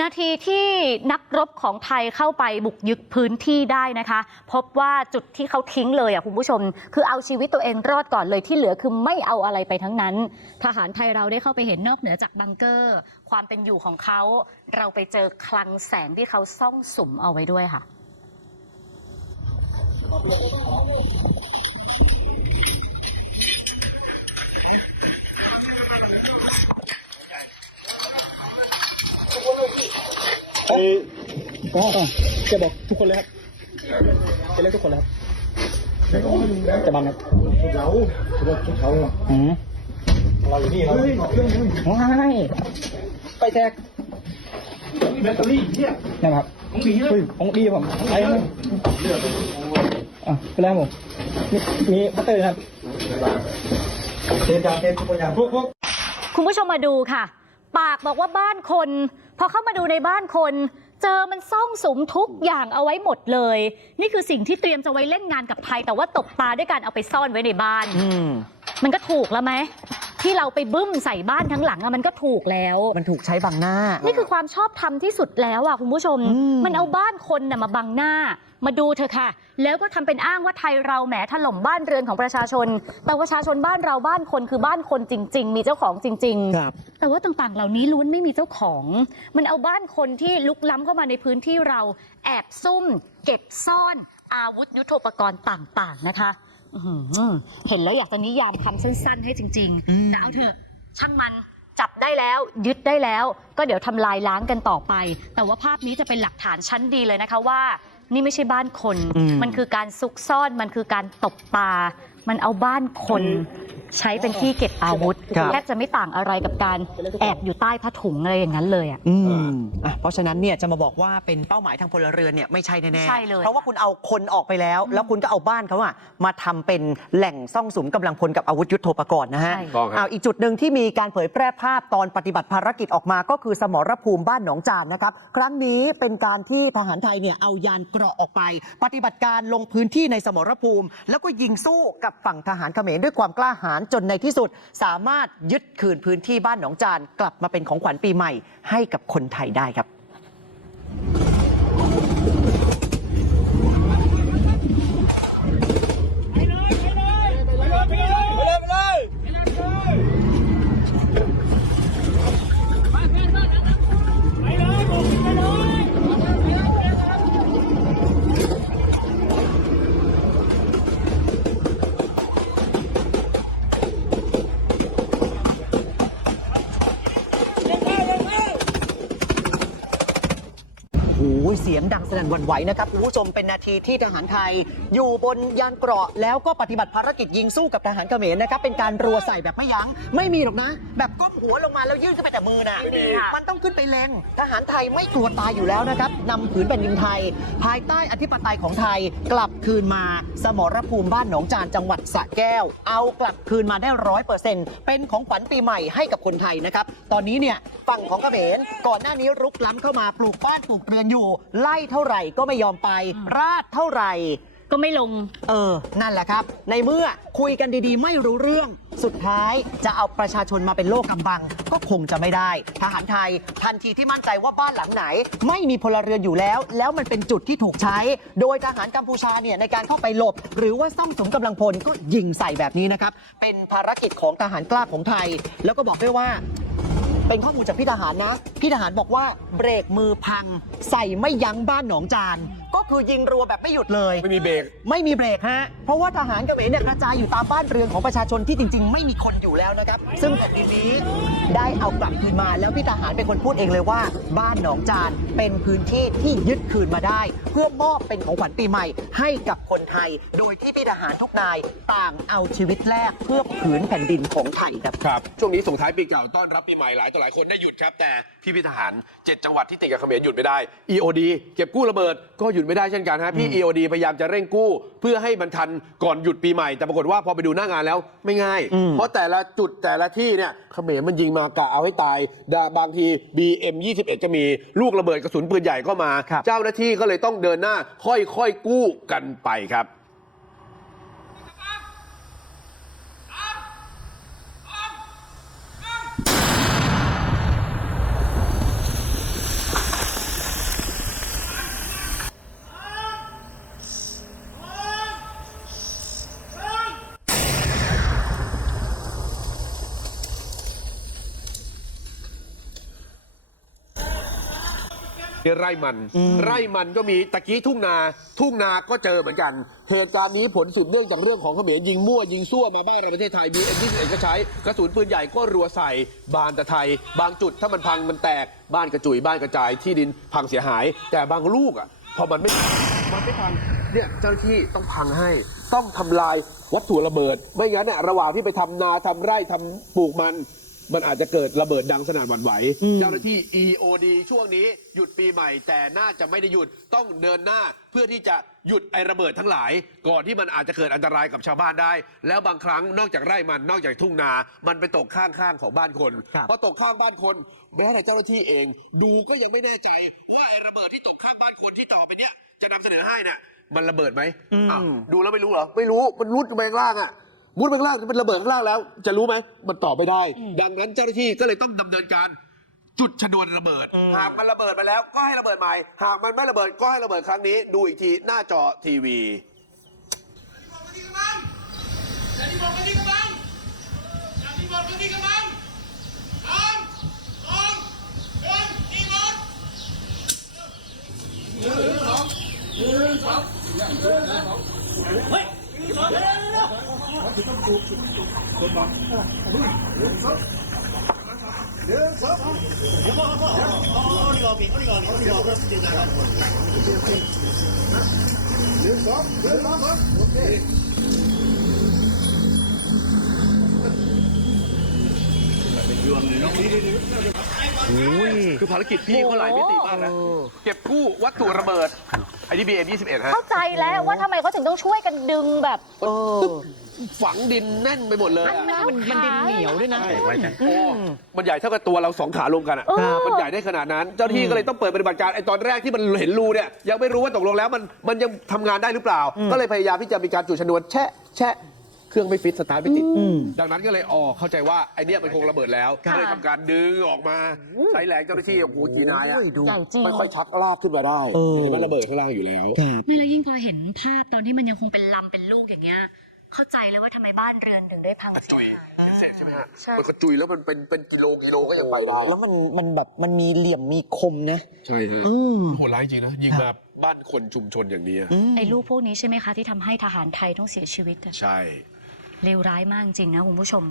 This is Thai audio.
นาทีที่นักรบของไทยเข้าไปบุกยึดพื้นที่ได้นะคะ พบว่าจุดที่เขาทิ้งเลยอะคุณผู้ชม คือเอาชีวิตตัวเองรอดก่อนเลยที่เหลือคือไม่เอาอะไรไปทั้งนั้น ทหารไทยเราได้เข้าไปเห็นนอกเหนือจากบังเกอร์ ความเป็นอยู่ของเขา เราไปเจอคลังแสงที่เขาซ่องสุมเอาไว้ด้วยค่ะ อออ๋อจะบอกทุกคนเลยครับจะเรียกทุกคนเลยครับจะบังครับเราจะบอกเขาอะอืมเราอยู่นี่เราว้ายไปแจกแบตเตอรี่เนี่ยนะครับของดีเลยเฮ้ยของดีผมไปเลยอะไปแล้วผมมีมีบัตเตอร์ครับเทจาเททุกคนอย่างพวกพวกคุณผู้ชมมาดูค่ะ ปากบอกว่าบ้านคนพ อเข้ามาดูในบ้านคน เจอมันซ่องสุมทุกอย่างเอาไว้หมดเลย นี่คือสิ่งที่เตรียมจะไว้เล่นงานกับไทย แต่ว่าตบตาด้วยการเอาไปซ่อนไว้ในบ้าน อืมมันก็ถูกแล้วไหมที่เราไปบึ้มใส่บ้านทั้งหลังอะมันก็ถูกแล้ว มันถูกใช้บังหน้า นี่คือความชอบธรรมที่สุดแล้วอะคุณผู้ชมอืมมันเอาบ้านคนน่ะมาบังหน้า มาดูเธอะค่ะ แล้วก็ทำเป็นอ้างว่าไทยเราแหมถล่มบ้านเรือนของประชาชน แต่ประชาชนบ้านเราบ้านคนคือบ้านคนจริง ๆ มีเจ้าของจริงๆครับแต่ว่าต่างๆ เหล่านี้ล้วนไม่มีเจ้าของ มันเอาบ้านคนที่ลุกล้ำเข้ามาในพื้นที่เราแอบซุ่ม เก็บซ่อนอาวุธยุทโธปกรณ์ต่าง ๆ นะคะ อื้อหือเห็นแล้วอยากจะนิยามคำสั้นๆ ให้จริงอืม ๆแต่เอาเถอะช่างมันจับได้แล้ว ยึดได้แล้ว ก็เดี๋ยวทำลายล้างกันต่อไป แต่ว่าภาพนี้จะเป็นหลักฐานชั้นดีเลยนะคะว่า นี่ไม่ใช่บ้านคน อืม มันคือการซุกซ่อนมันคือการตบตา มันเอาบ้านคน ใช้เป็นที่เก็บอาวุธครับ แทบจะไม่ต่างอะไรกับการแอบอยู่ใต้ผ้าถุงอะไรอย่างนั้นเลยอะ อืมอะเพราะฉะนั้นเนี่ยจะมาบอกว่าเป็นเป้าหมายทางพลเรือนเนี่ยไม่ใช่แน่ๆใช่เลยเพราะว่าคุณเอาคนออกไปแล้วแล้วคุณก็เอาบ้านเขาอะมาทำเป็นแหล่งซ่องสุมกำลังพลกับอาวุธยุทโธปกรณ์นะฮะใช่ ต้องครับ เอาอีกจุดหนึ่งที่มีการเผยแพร่ภาพตอนปฏิบัติภารกิจออกมาก็คือสมรภูมิบ้านหนองจานนะครับ ครั้งนี้เป็นการที่ทหารไทยเนี่ยเอายานเกราะออกไป ปฏิบัติการลงพื้นที่ในสมรภูมิ แล้วก็ยิงสู้กับฝั่งทหารเขมรด้วยความกล้าหาญจนในที่สุด สามารถยึดคืนพื้นที่บ้านหนองจานกลับมาเป็นของขวัญปีใหม่ให้กับคนไทยได้ครับ งดังสนั่นหวั่นไหวนะครับคุณผู้ชมเป็นนาทีที่ทหารไทย อยู่บนยานเกราะแล้วก็ปฏิบัติภารกิจยิงสู้กับทหารเขมรนะครับเป็นการรัวใส่แบบไม่ยัง้งไม่มีหรอกนะ แบบก้มหัวลงมาแล้วยื่นขึ้นไปแต่มือนะไม่มีค่ะมันต้องขึ้นไปเล็งทหารไทยไม่กลัวตายอยู่แล้วนะครับนำผืนแผ่นดินไทย ภายใต้อธิปไตยของไทยกลับคืนมา สมรภูมิบ้านหนองจานจังหวัดสระแก้ว เอากลับคืนมาได้ร้อยเปอร์เซ็นต์เป็นของขวัญปีใหม่ให้กับคนไทยนะครับตอนนี้เนี่ยฝั่งของเขมรก่อนหน้านี้รุกล้ำเข้ามาปลูกบ้านปลูกเรือนอยู่ไล่เท่าไหร่ก็ไม่ยอมไป ราดเท่าไหร่ ก็ไม่ลง เออ นั่นแหละครับ ในเมื่อคุยกันดีๆ ไม่รู้เรื่อง สุดท้ายจะเอาประชาชนมาเป็นโลกกำบัง ก็คงจะไม่ได้ ทหารไทย ทันทีที่มั่นใจว่าบ้านหลังไหน ไม่มีพลเรือนอยู่แล้ว แล้วมันเป็นจุดที่ถูกใช้ โดยทหารกัมพูชาเนี่ยในการเข้าไปหลบ หรือว่าซ่องสมกำลังพลก็ยิงใส่แบบนี้นะครับ เป็นภารกิจของทหารกล้าของไทย แล้วก็บอกด้วยว่า เป็นข้อมูลจากพี่ทหารนะ พี่ทหารบอกว่าเบรกมือพัง ใส่ไม่ยั้งบ้านหนองจาน ก็คือยิงรัวแบบไม่หยุดเลย ไม่มีเบรก ไม่มีเบรกฮะ เพราะว่าทหารเขมรเนี่ยกระจายอยู่ตามบ้านเรือนของประชาชนที่จริง ๆ ไม่มีคนอยู่แล้วนะครับ ซึ่งแผ่นดินนี้ได้เอากลับคืนมา แล้วพี่ทหารเป็นคนพูดเองเลยว่า บ้านหนองจานเป็นพื้นที่ที่ยึดคืนมาได้ เพื่อมอบเป็นของขวัญปีใหม่ให้กับคนไทย โดยที่พี่ทหารทุกนายต่างเอาชีวิตแลกเพื่อผืนแผ่นดินของไทยครับ ครับ ช่วงนี้ส่งท้ายปีเก่าต้อนรับปีใหม่หลายต่อหลายคนได้หยุดครับ แต่พี่พิทหาร 7 จังหวัดที่ติดกับเขมรหยุดไม่ได้ EOD เก็บกู้ระเบิดก็หยุดไม่ได้เช่นกันฮะพี่ EOD พยายามจะเร่งกู้ เพื่อให้มันทันก่อนหยุดปีใหม่ แต่ปรากฏว่าพอไปดูหน้างานแล้วไม่ง่ายอืมเพราะแต่ละจุดแต่ละที่เนี่ยเขมรมันยิงมากะเอาให้ตายดาบางที BM 21 ก็มีลูกระเบิดกระสุนปืนใหญ่ก็มาครับเจ้าหน้าที่ก็เลยต้องเดินหน้าค่อยๆกู้กันไปครับ ไร่มัน ไร่มันก็มีตะกี้ทุ่งนา ทุ่งนาก็เจอเหมือนกันเหตุการณ์นี้ผลสืบเนื่องจากเรื่องของเขมรยิงมั่วยิงซั่วมาบ้านในประเทศไทยบีเอ็มยี่สิบเอ็ดก็ใช้กระสุนปืนใหญ่ก็รัวใส่บานตะไทย บางจุดถ้ามันพังมันแตกบ้านกระจุยบ้านกระจายที่ดินพังเสียหาย แต่บางลูกอะพอมันไม่มันไม่พังเนี่ยเจ้าหน้าที่ต้องพังให้ต้องทำลายวัตถุระเบิด ไม่งั้นเนี่ยระหว่างที่ไปทำนาทำไร่ทำปลูกมัน มันอาจจะเกิดระเบิดดังสนั่นหวั่นไหว เจ้าหน้าที่ EOD ช่วงนี้หยุดปีใหม่ แต่น่าจะไม่ได้หยุดต้องเดินหน้าเพื่อที่จะหยุดไอระเบิดทั้งหลาย ก่อนที่มันอาจจะเกิดอันตรายกับชาวบ้านได้ แล้วบางครั้งนอกจากไร่มันนอกจากทุ่งนา มันไปตกข้างๆของบ้านคนครับพอตกข้างบ้านคนแม้แต่เจ้าหน้าที่เอง ดูก็ยังไม่แน่ใจว่าไอระเบิดที่ตกข้างบ้านคนที่ต่อไปเนี้ยจะนำเสนอให้น่ะมันระเบิดไหมอ้าวดูแล้วไม่รู้เหรอไม่รู้มันรุดไปข้างล่างอะ มุดไปข้างล่างเป็นระเบิดข้างล่างแล้ว จะรู้ไหมมันตอบไม่ได้ ดังนั้นเจ้าหน้าที่ก็เลยต้องดำเนินการจุดชนวนระเบิด หากมันระเบิดไปแล้วก็ให้ระเบิดใหม่ หากมันไม่ระเบิดก็ให้ระเบิดครั้งนี้ ดูอีกทีหน้าจอทีวี คือภารกิจพี่เขาหลายมิติมากนะ เก็บกู้วัตถุระเบิดไอ้ที่บีเอ็มยี่สิบเอ็ดฮะ เข้าใจแล้วว่าทำไมเขาถึงต้องช่วยกันดึงแบบเออ ฝังดินแน่นไปหมดเลยอันอะนั้นมันมันดินเหนียวด้วยนะ โอ้มันใหญ่เท่ากับตัวเราสองขารวมกันอะเออมันใหญ่ได้ขนาดนั้น เจ้าหน้าที่ก็เลยต้องเปิดปฏิบัติการไอ้ตอนแรกที่มันเห็นรูเนี่ยยังไม่รู้ว่าตกลงแล้วมันมันยังทำงานได้หรือเปล่า ก็เลยพยายามที่จะมีการจุดชนวนแชะแชะเครื่องไม่ฟิตสตาร์ทไม่ติดอืมดังนั้นก็เลยอ๋อเข้าใจว่าไอเนี้ยมันคงระเบิดแล้วค่ะก็เลยทำการดึงออกมาใช้แรงเจ้าหน้าที่โอ้โหกี่นายอะโอ้ยดูใหญ่จริง ค่อยๆชักลากขึ้นมาได้เออ เห็นมันระเบิดข้างล่างอยู่แล้ว ครับ ไม่แล้วยิ่งพอเห็นภาพตอนที่มันยังคงเป็นลำเป็นลูกอย่างเงี้ย เข้าใจเลยว่าทำไมบ้านเรือนถึงได้พังเสีจุยยหายพิเศษใช่ไหมฮะใช่ มันก็จุยแล้วมันเป็นเป็นกิโลกิโลก็ยังไปได้แล้วมันมันแบบมันมีเหลี่ยมมีคมนะใช่ฮะอืมโหดร้ายจริงนะยิงมาบ้านคนชุมชนอย่างนี้อะไอ้ลูกพวกนี้ใช่ไหมคะ ที่ทำให้ทหารไทยต้องเสียชีวิตอะใช่ เลวร้ายมากจริงนะคุณผู้ชม